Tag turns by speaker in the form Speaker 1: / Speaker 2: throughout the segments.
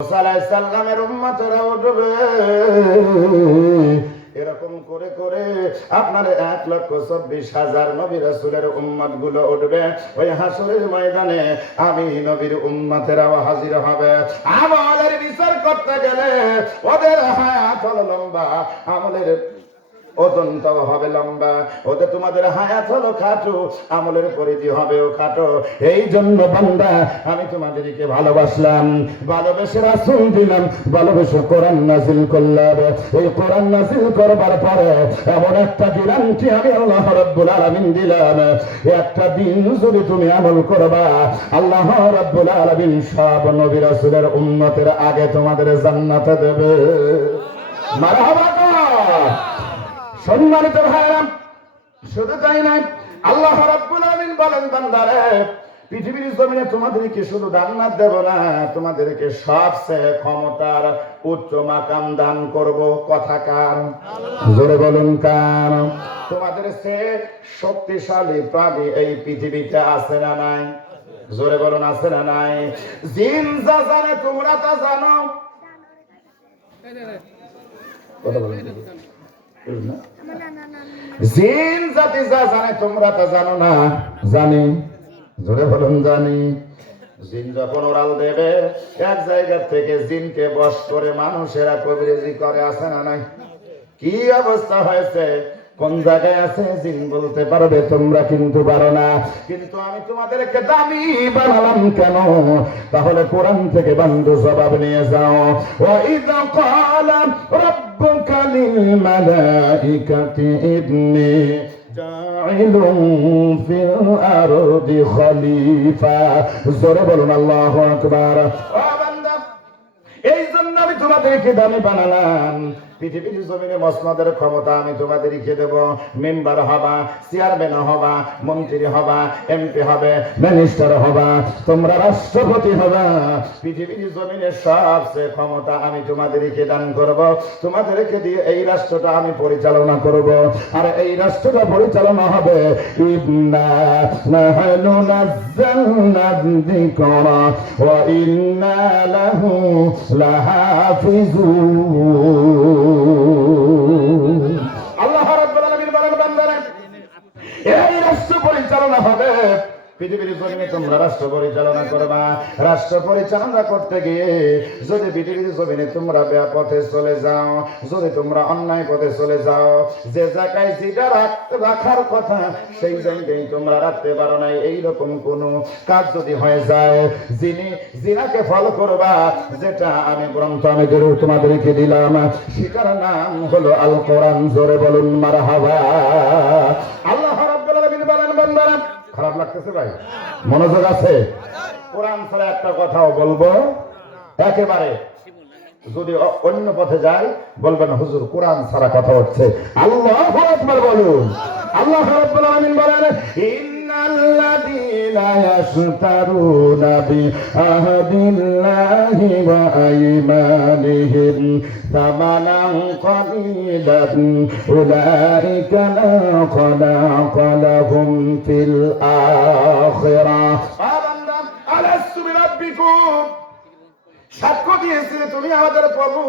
Speaker 1: সাল্লামের উম্মতেরা উঠবে। এরকম করে করে আপনার এক লক্ষ চব্বিশ হাজার নবী রাসুলের উম্মতগুলো উঠবে। ওই হাসুরের ময়দানে আমি নবীর উম্মতেরাও হাজির হবে। আমলের বিচার করতে গেলে ওদের হায়াত লম্বা, আমলের ওজনটাও হবে লম্বা। ওতে তোমাদের হায়াত হলো খাটো, আমলের পরিধি হবেও খাটো। এই জন্য বান্দা, আমি তোমাদেরকে ভালোবাসলাম, ভালোবেসে রাসুল দিলাম, ভালোবেসে কোরআন নাজিল করলাম। এই কোরআন নাজিল করবার পরে এমন একটা কি আমি আল্লাহ রব্বুল আলামিন দিলাম। একটা দিন যদি তুমি আমল করবা, আল্লাহ রব্বুল আলামিন সব নবী রাসূলের উম্মতের আগে তোমাদের জান্নাতে দেবে। মারহাবা সম্মানিত ভাইরাম শুধু তাই নয় আল্লাহ রাব্বুল আলামিন বলেন বান্দারে পৃথিবীর জমিনে তোমাদেরকে শুধু জান্নাত দেব না তোমাদেরকে সবচেয়ে ক্ষমতার উচ্চ মাকাম দান করব। কথা কার? জোরে বলুন কার? তোমাদের সে শক্তিশালী প্রাণী এই পৃথিবীতে আছে না নাই? জোরে বলুন আছে না নাই? জিন যা জানে তোমরা তা জানো। কথা বলুন। জিন জাতি যা জানে, তোমরা তা জানো না। জানি, জোরে বলুন, জানি। জিন যখন ওরাল দেবে, এক জায়গা থেকে জিনকে বস করে মানুষেরা কবিরেজি করে আসে না নাই? কি অবস্থা হয়েছে? কোন জায়গায় আছে জিন বলতে পারবে তোমরা কিন্তু পারো না কিন্তু আমি তোমাদেরকে দামি বানালাম কেন তাহলে কোরআন থেকে বান্ধব জবাব নিয়ে যাও ও ইদ কালা রব্বুকা লিল মালাইকাতি ইন্নী جاعل في الأرض خليفة জোরে বলুন আল্লাহ আকবার ও বান্দা এই জন্য আমি তোমাদেরকে দামি বানালাম পৃথিবীর জমিনে মসনদের ক্ষমতা আমি তোমাদেরকে দেব। মেম্বার হবা, চেয়ারম্যান হবা, মন্ত্রী হবা, এমপি হবে, মিনিস্টার হবা, তোমরা রাষ্ট্রপতি হবা। পৃথিবীর জমিনে সবচেয়ে ক্ষমতা আমি তোমাদেরকে দান করব। তোমাদেরকে দিয়ে এই রাষ্ট্রটা আমি পরিচালনা করব। আর এই রাষ্ট্রটা পরিচালনা হবে ইন্না নাহনু নাযালনা লাহু লাহাফিজুন। তোমরা রাষ্ট্র পরিচালনা করবা। রাষ্ট্র পরিচালনা করতে গিয়ে যদি পৃথিবীর জমিনে তোমরা পথে চলে যাও, যদি তোমরা অন্যায় পথে চলে যাও, যে জায়গায় যেটা রাখার কথা, সেই জায়গায় তোমরা রাখতে পারো নাই। এইরকম কোন কাজ যদি হয়ে যায়, যিনি জিনাকে ফলো করবা, যেটা আমি গ্রন্থ আমি গুরু তোমাদেরকে দিলাম, সেটার নাম হলো আল কোরআন। জোরে বলুন, মারহাবা। আল্লাহ খারাপ লাগতেছে ভাই? মনোযোগ আছে? কোরআন ছাড়া একটা কথাও বলব। একেবারে যদি অন্য পথে যাই, বলবেন, হুজুর, কোরআন ছাড়া কথা হচ্ছে। আল্লাহ বলুন। আল্লাহ বলেন আলামিন বলেন ইন্নাল্লাযীনা ইয়াশতারুনা বিআহদিল্লাহি ওয়া আইমানিহিম ثمنا قليلا أولئك لا خلاق لهم في الآخرة ألست بربكم সাক্ষ্য দিয়েছে তুমি আমাদের প্রভু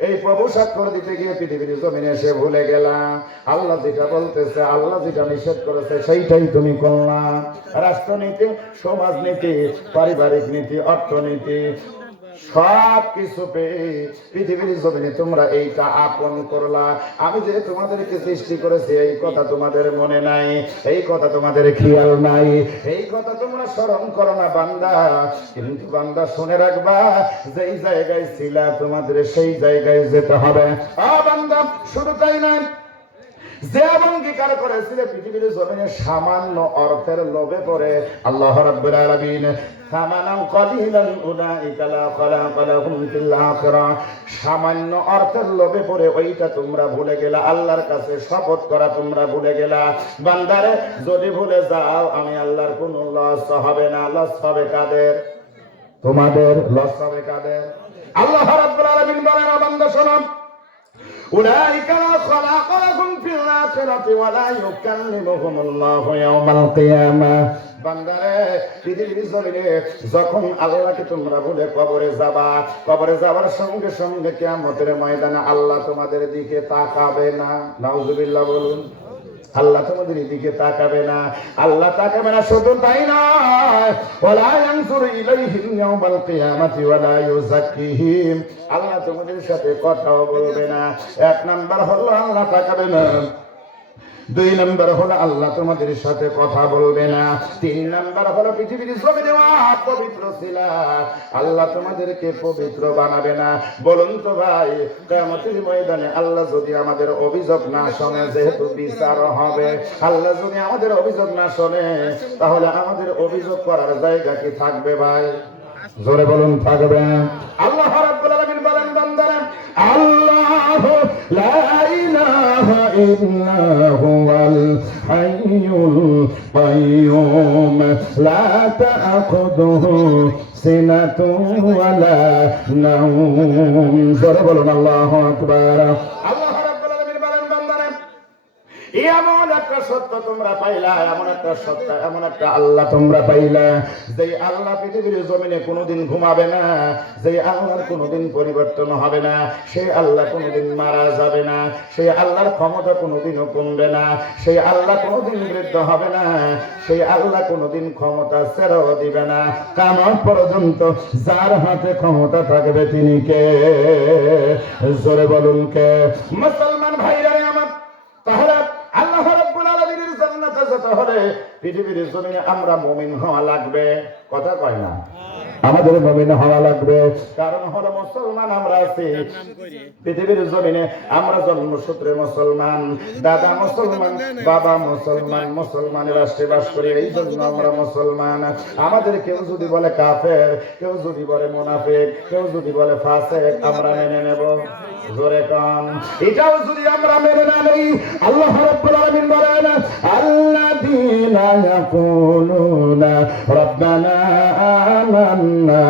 Speaker 1: এই প্রভু স্বাক্ষর দিতে গিয়ে পৃথিবীর জমিনে সে ভুলে গেলাম আল্লাহ যেটা বলতেছে, আল্লাহ যেটা নিষেধ করেছে, সেইটাই তুমি করলাম রাষ্ট্রনীতি, সমাজনীতি, পারিবারিক নীতি, অর্থনীতি সব কিছু পেয়ে পৃথিবীর জমিনে তোমরা এইটা আপন করলা। আমি যে তোমাদেরকে সৃষ্টি করেছি, এই কথা তোমাদের মনে নাই, এই কথা তোমাদের খেয়াল নাই। এই কথা তোমরা স্মরণ করো না, বান্দা। কিন্তু বান্দা, শুনে রাখবা, যেই জায়গায় ছিলা, তোমাদের সেই জায়গায় যেতে হবে। আ বান্দা, শুধু তাই নয় যে অঙ্গীকার করেছিল পৃথিবীর জমিনে সামান্য অর্থের লোভে পড়ে, আল্লাহ আলামিন সামান্য অর্থের লোভে পড়ে, ওইটা তোমরা ভুলে গেলা, আল্লাহর কাছে শপথ করা তোমরা ভুলে গেলা। বান্দারে, যদি ভুলে যাও, আমি আল্লাহর কোনো লস হবে না। লস হবে কাদের? তোমাদের লস হবে কাদের? আল্লাহ রাব্বুল আলামিন বলেন বান্দা أولئك لا خلاق لهم في الآخرة ولا يكلمهم الله يوم القيامة বান্দারে পৃথিবীর জমিনে যখন আল্লাহকে তোমরা ভুলে কবরে যাবা কবরে যাবার সঙ্গে সঙ্গে কিয়ামতের ময়দানে আল্লাহ তোমাদের দিকে তাকাবে না নাউজুবিল্লাহ বলুন আল্লাহ তোমাদের এদিকে তাকাবে না। আল্লাহ তাকাবে না, শুধু তাই নয়। ওলা ইয়ানসুরু ইলাইহিম ইয়াউমাল কিয়ামাতি ওয়ালা ইউযাক্কিহিম। আল্লাহ তোমাদের সাথে কথাও বলবে না। এক নাম্বার হলো আল্লাহ তাকাবে না। দুই নম্বর হলো আল্লাহ তোমাদের সাথে কথা বলবে না। তিন নম্বর হলো পৃথিবীর জমি দেওয়া, পবিত্র ছিলা আল্লাহ তোমাদেরকে পবিত্র বানাবে না। বলুন তো ভাই কেমতের ময়দানে আল্লাহ যদি আমাদের অভিযোগ না শোনে, যেহেতু বিচার হবে, আল্লাহ যদি আমাদের অভিযোগ না শোনে, তাহলে আমাদের অভিযোগ করার জায়গা কি থাকবে ভাই? জোরে বলুন, থাকবে। আল্লাহ রাব্বুল আলামিন বলেন, বান্দারা, আল্লাহ লা ইলাহা ইল্লা হুয়াল হাইয়ুল কাইয়ুম লা তাখুযুহু সিনাতুন ওয়ালা নাওম। জোরে বলুন আল্লাহু আকবার আল্লাহ রাব্বুল আলামিন বলেন বান্দারা এমন পরিবর্তন হবে না, সেই আল্লাহ মারা যাবে না, সেই আল্লাহর ক্ষমতা কোনোদিনও কমবে না, সেই আল্লাহ কোনোদিন বৃদ্ধ হবে না, সেই আল্লাহ কোনোদিন ক্ষমতা ছেড়েও দিবে না। কামত পর্যন্ত যার হাতে ক্ষমতা থাকবে তিনি কে? জোরে বলুন কে? মুসলমান ভাইরা পৃথিবীর জমিনে আমরা মুমিন হওয়া লাগবে, কথা কয় না? আমাদের মুমিন হওয়া লাগবে। কারণ হলো মুসলমান আমরা আছি। পৃথিবীর জমিনে আমরা জন্মসূত্রে মুসলমান। দাদা মুসলমান, বাবা মুসলমান মুসলমান রাষ্ট্রে বাস করি, এই জন্য আমরা মুসলমান। আমাদের কেউ যদি বলে কাফের, কেউ যদি বলে মুনাফিক, কেউ যদি বলে ফাসেক, আমরা মেনে নেব। জোরে কম এটাও যদি আমরা মেনে না নেই, আল্লাহ রাব্বুল আলামিন বলেন আল্লাযীনা আমান্না,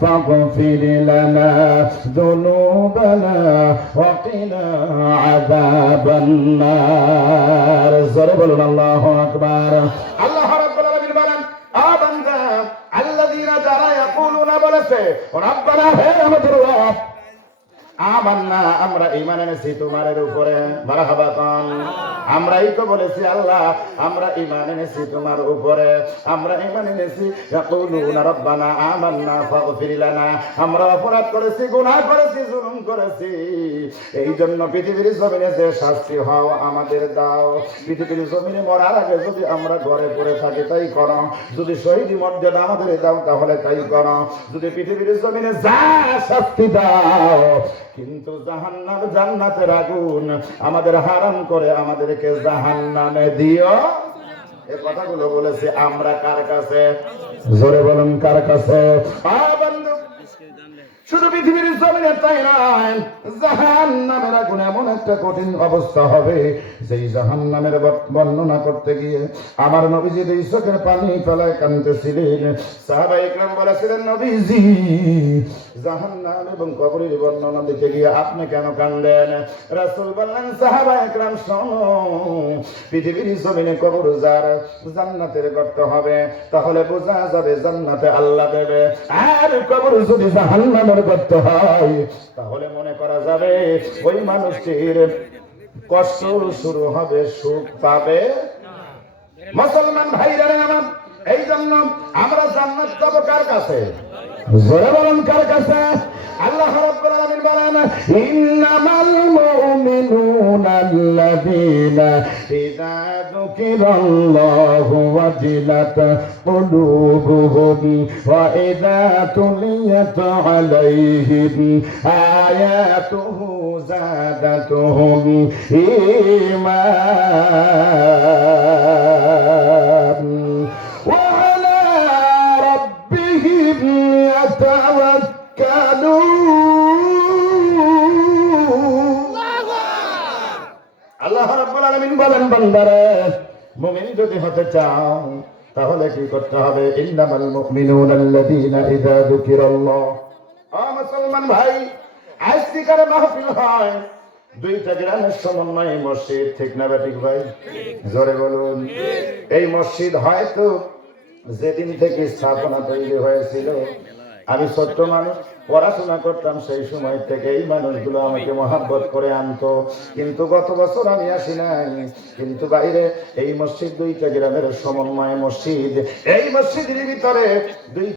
Speaker 1: ফাগফির লানা যুনুবানা ওয়া কিনা আযাবান নার জোরে বলুন, আল্লাহু আকবার। আল্লাহ রাব্বুল আলামিন বলেন, আ বান্দা, আল্লাযীনা যারা ইয়াকুলুনা বলেছে, রাব্বানা হে আমাদের আমান্না, আমরা ইমান এনেছি তোমার উপরে। মারহাবা কন। আমরাই তো বলেছি আল্লাহ, আমরা ইমান এনেছি তোমার উপরে, আমরা ইমান এনেছি। রাব্বানা আমান্না ফাগফির লানা, আমরা অপরাধ করেছি, গুনাহ করেছি, জুলুম করেছি। এই জন্য পৃথিবীর জমিনে যে শাস্তি হও, আমাদের দাও। পৃথিবীর জমিনে মরার আগে যদি আমরা ঘরে পড়ে থাকি, তাই করো। যদি শহীদ মর্যাদা আমাদের দাও, তাহলে তাই করো। যদি পৃথিবীর জমিনে যা শাস্তি দাও, কিন্তু জাহান্নাম জান্নাতের আগুন আমাদের হারাম করে আমাদেরকে জাহান্নামে দিও। এ কথাগুলো বলেছে আমরা কার কাছে? জোরে বলুন কার কাছে? শুধু পৃথিবীর জমিনে তাই নয় জাহান নামের আগুন এমন একটা কঠিন অবস্থা হবে, যেই জাহান নামের বর্ণনা করতে গিয়ে আমার নবীজি দুই চোখের পানি ফেলায় কানতেছিলেন সাহাবা ইকরাম বলেছিলেন, নবীজি জাহান নাম এবং কবরের বর্ণনা গিয়ে আপনি কেন কান্দেন রাসূল বললেন সাহাবা ইকরাম পৃথিবীর জমিনে কবর যার জান্নাতের গর্ত হবে, তাহলে বোঝা যাবে জান্নাতে আল্লাহ দেবে। আর কবর যদি জাহান্নামের করতে হয়। তাহলে মনে করা যাবে, ওই মানুষটির কষ্ট শুরু হবে, সুখ পাবে। মুসলমান ভাইরা, আমার এই জন্য আমরা জান্নাত কার কাছে? জোরে বলেন কার কাছে আল্লাহ রাব্বুল আলামিন বলেন ইন্নামাল মুমিনুনা আল্লাযীনা ইযা যুকিরাল্লাহু ওয়াজিলাত কুলুবুহুম ওয়া ইযা তুলিয়াত আলাইহিম আয়াতুহু زادتهم إيمانا وعلى ربهم আল্লাহ রাব্বুল আলামিন বলেন, বান্দারে, মুমিন যদি হতে চাও, তাহলে কি করতে হবে? ইন্নামাল মুমিনুনা আল্লাযীনা ইযা যুকিরাল্লাহ। আ মুসলমান ভাই আজকের মাহফিল হয়। দুইটা গ্রামের সমন্বয়ে মসজিদ, ঠিক না বেঠিক ভাই? জোরে বলুন। এই মসজিদ হয়তো যেদিন থেকে স্থাপনা তৈরি হয়েছিল আমি ছোট্ট মানুষ, পড়াশোনা করতাম সেই সময় থেকে এই মানুষগুলো আমাকে মহাব্বত করে আনতো। কিন্তু গত বছর আমি আসি নাই। কিন্তু বাইরে এই মসজিদ, দুইটা গ্রামের সমন্বয় মসজিদ। এই মসজিদের ভিতরে দুই